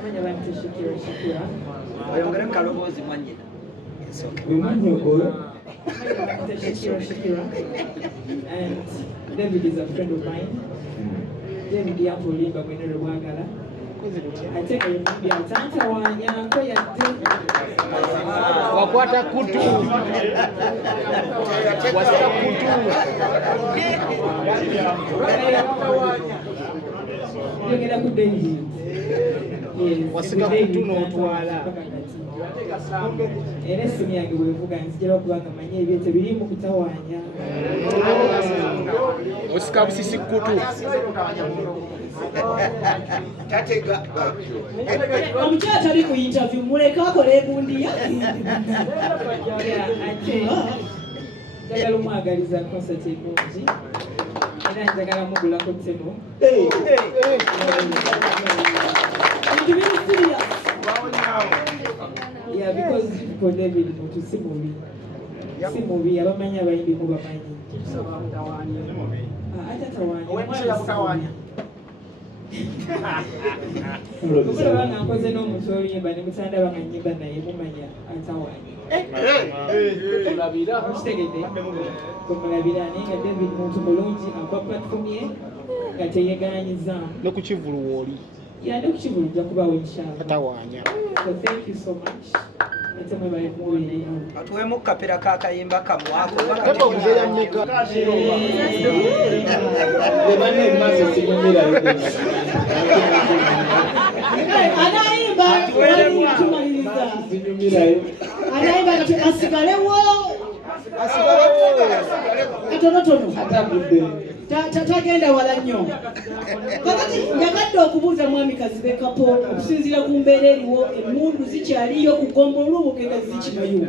Shakira. Ayogede kalobozi mwanyina. It's okay. Shakira. And David is a friend of mine. David yapolimba mwenero bwagala. Ate ebya tanta wanyanko yadde. Wakwata kutu. Wasita kutu. Yogera ku David. Wasika kutu n'otwala. Era essimu yange bwevuga nzijala okubanga manye ebyete biri mu kutawaanya. Osika busisi kutu. Omukyala tali ku interview muleka akola ebundiya. Njagala omwagaliza concert ennungi. Era njagala mugulako tteno. Yeah, because for David to see movie. See movie, abamanyi abayimbi mu bamanyi. Atatawanya. Kuba banga nkoze n'omuntu oluyimba ne mutanda banga nnyimba naye mumanya atawanya. Tulabira. Kitegedde. Tumulabira naye nga David muntu mulungi ava platform ye nga teyeegaanyizaamu. Ne ku kivulu woli. Yeah, no kivulu nja kubawo inshallah. Atawanya. So thank you so much. Atuwemu kapera kakayimba kamwako Kata omuzeya mmeka. Ebane maze sinyumira ibyo. Anaimba tumaliriza. Sinyumira ibyo. Anaimba asigalewo. Katonotono. Atabudde. Tagenda wala nnyo. Kakati nyagadde okubuuza mwami Kazibe Kapo okusinziira ku mbeera eriwo emmundu zikyaliyo ku gombo olw'obugenda zikimayo.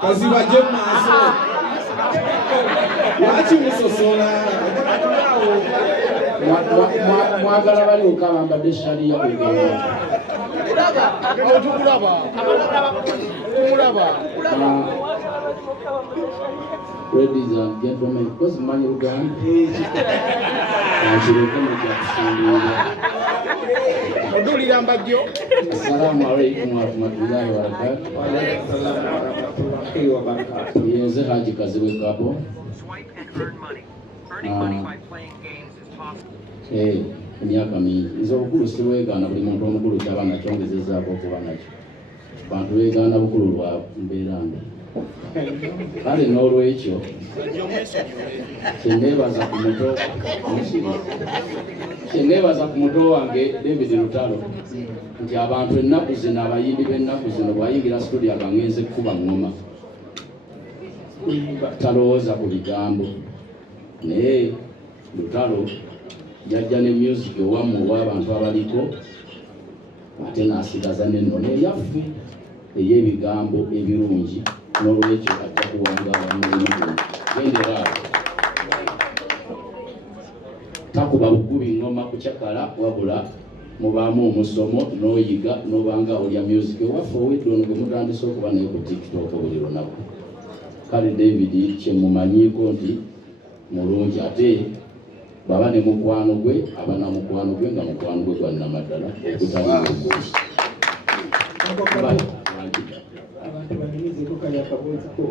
Kazibaje maaso. Lwaki musosola? Mwagala bali okabambadde shaliya bwegala. Ladies and gentlemen, because money Uganda, Assalamu alaikum warahmatullahi wabarakatuh. Yenze Haji Kazibe Kapo. Emyaka mingi nze obukulu siweegaana buli muntu omukulu kyaba nakyongezezaako okuba nakyo bantu beegaana bukulu lwa mbeera mbi kale n'olwekyo kyenneebaza ku muto wange David Lutalo nti abantu ennaku zino abayimbi b'ennaku zino bwayingira studio agangenze kukuba ngoma talowooza ku bigambo naye Lutalo yajja ne music owamu ow'abantu abaliko ate n'asigaza n'ennono eyaffe ey'ebigambo ebirungi n'olwekyo ajja kuwangala mulimu gendera takuba bukubi ngoma kukyakala wabula mubaamu omusomo n'oyiga n'obanga olya music ewaffe owedde ono gwe mutandise okuba naye ku TikTok buli lunaku kale David kyemumanyiiko nti mulungi ate baba ne mukwano gwe abana mukwano gwe nga mukwano gwe gwannamaddala okutaliimuzi abantu banimize kukali akabuuzi ko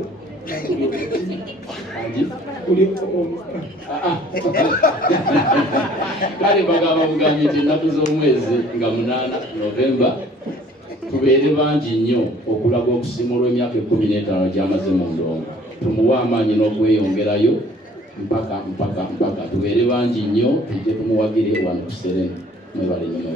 kale bagamba bugambye nti ennaku z'omwezi nga 8 Novemba tubeere bangi nnyo okulaga okusiima olw'emyaka 15 gy'amaze mu ndongo tumuwe amaanyi n'okweyongerayo mpaka tubeere bangi nnyo tujje tumuwagire wano ku Serena mwebale nnyo.